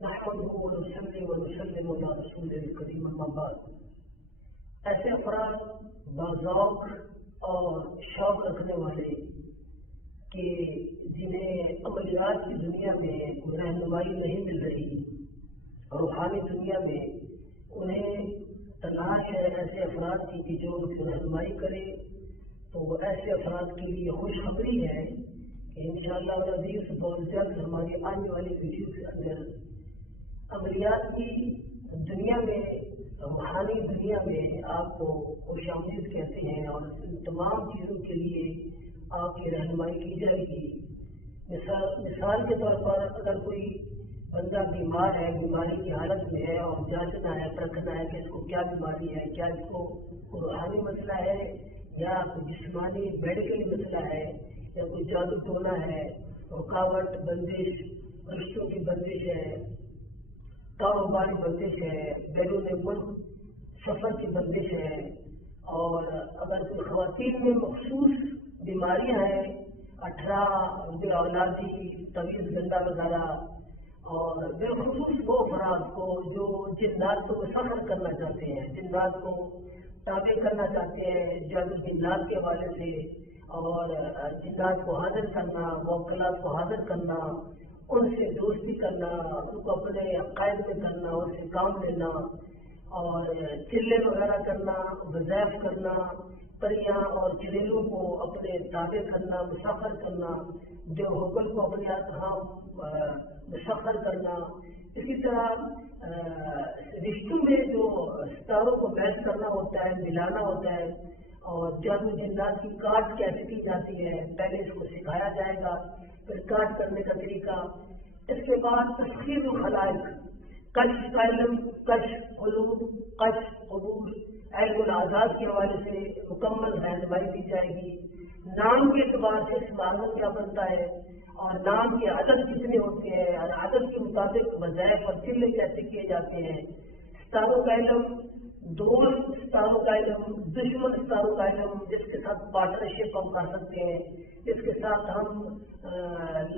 نحمده ونصلي ونسلم على رسول الکریم اما بعد۔ ایسے افراد باذوق اور شوق رکھنے والے کہ جنہیں عملیات کی دنیا میں رہنمائی نہیں مل رہی، روحانی دنیا میں انہیں تلاش ہے ایسے افراد کی کہ جو ان کی رہنمائی کرے، تو ایسے افراد کے لیے خوشخبری ہے کہ انشاءاللہ العزیز بہت جلد ہماری آنے والی ویڈیو کے اندر عملیات کی دنیا میں، روحانی دنیا میں آپ کو خوش آمدید کہتے ہیں اور ان تمام چیزوں کے لیے آپ کی رہنمائی کی جائے گی۔ مثال کے طور پر اگر کوئی بندہ بیمار ہے، بیماری کی حالت میں ہے اور جانچنا ہے، پرکھنا ہے کہ اس کو کیا بیماری ہے، کیا اس کو روحانی مسئلہ ہے یا کوئی جسمانی میڈیکل مسئلہ ہے یا کوئی جادو ٹونا ہے، رکاوٹ، بندش، رشتوں کی بندش ہے، کاروباری بندش ہے، بیرون ملک سفر کی بندش ہے، اور اگر کوئی خواتین میں مخصوص بیماریاں ہیں، 18 بے اولادی، طویل زندہ وغیرہ، اور بالخصوص وہ افراد کو جو جنات کو مسخر کرنا چاہتے ہیں، جنات کو تابع کرنا چاہتے ہیں جادو جنات کے حوالے سے، اور جنات کو حاضر کرنا، موکلات کو حاضر کرنا، ان سے دوستی کرنا، ان کو اپنے عقائد میں کرنا، ان سے کام لینا، اور چلے وغیرہ کرنا، وظائف کرنا، پریاں اور چڑیلوں کو اپنے تابع کرنا، مسخر کرنا، جو حکم کو اپنے ہاں مسخر کرنا۔ اسی طرح رشتوں میں جو ستاروں کو میچ کرنا ہوتا ہے، ملانا ہوتا ہے، اور جادو جنات کی کاٹ کیسے کی جاتی ہے پہلے اس کو سکھایا جائے گا، پھر کاٹ کرنے کا طریقہ، اس کے بعد تسخیر الخلائق، کشف کا علم، کشف علوم، کشف عبور، علم الاعداد کے حوالے سے مکمل رہنمائی دی جائے گی۔ نام کے اعتبار سے اس معلوم کیا بنتا ہے اور نام کے عدد کتنے ہوتے ہیں اور عدد کے مطابق وظائف اور چلے کیسے کیے جاتے ہیں، ستاروں کا علم، دوست ستاروں کا علم، دشمن ستاروں کا علم، جس کے ساتھ پارٹنرشپ ہم کر سکتے ہیں، جس کے ساتھ ہم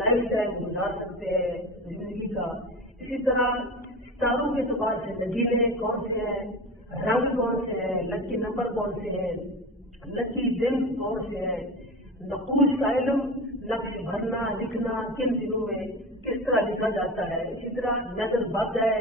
لائف ٹائم گزار سکتے ہیں زندگی کا۔ اسی طرح ستاروں کے اعتبار سے نگینے کون سے ہیں، رنگ کون سے ہیں، لکی نمبر کون سے ہیں، لکی دن کون سے ہیں، نقوش کا علم، نقش بھرنا، لکھنا، کن دنوں میں کس طرح لکھا جاتا ہے، اسی طرح نظر بد ہے،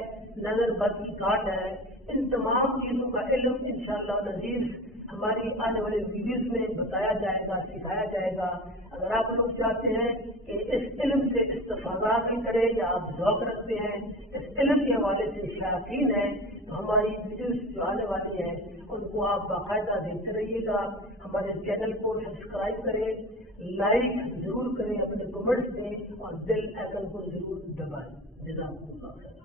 نظر بد کی کاٹ ہے، ان تمام چیزوں کا علم انشاءاللہ العزیز ہماری آنے والے ویڈیوز میں بتایا جائے گا، سکھایا جائے گا۔ اگر آپ لوگ چاہتے ہیں کہ اس علم سے استفادہ بھی کریں یا آپ ذوق رکھتے ہیں، اس علم کے حوالے سے شائقین ہیں، تو ہماری ویڈیوز جو آنے والی ہیں ان کو آپ باقاعدہ دیکھتے رہیے گا۔ ہمارے چینل کو سبسکرائب کریں، لائک ضرور کریں، اپنے کمنٹس دیں اور بیل آئیکن کو ضرور دبائیں۔ جزاکم اللہ خیر۔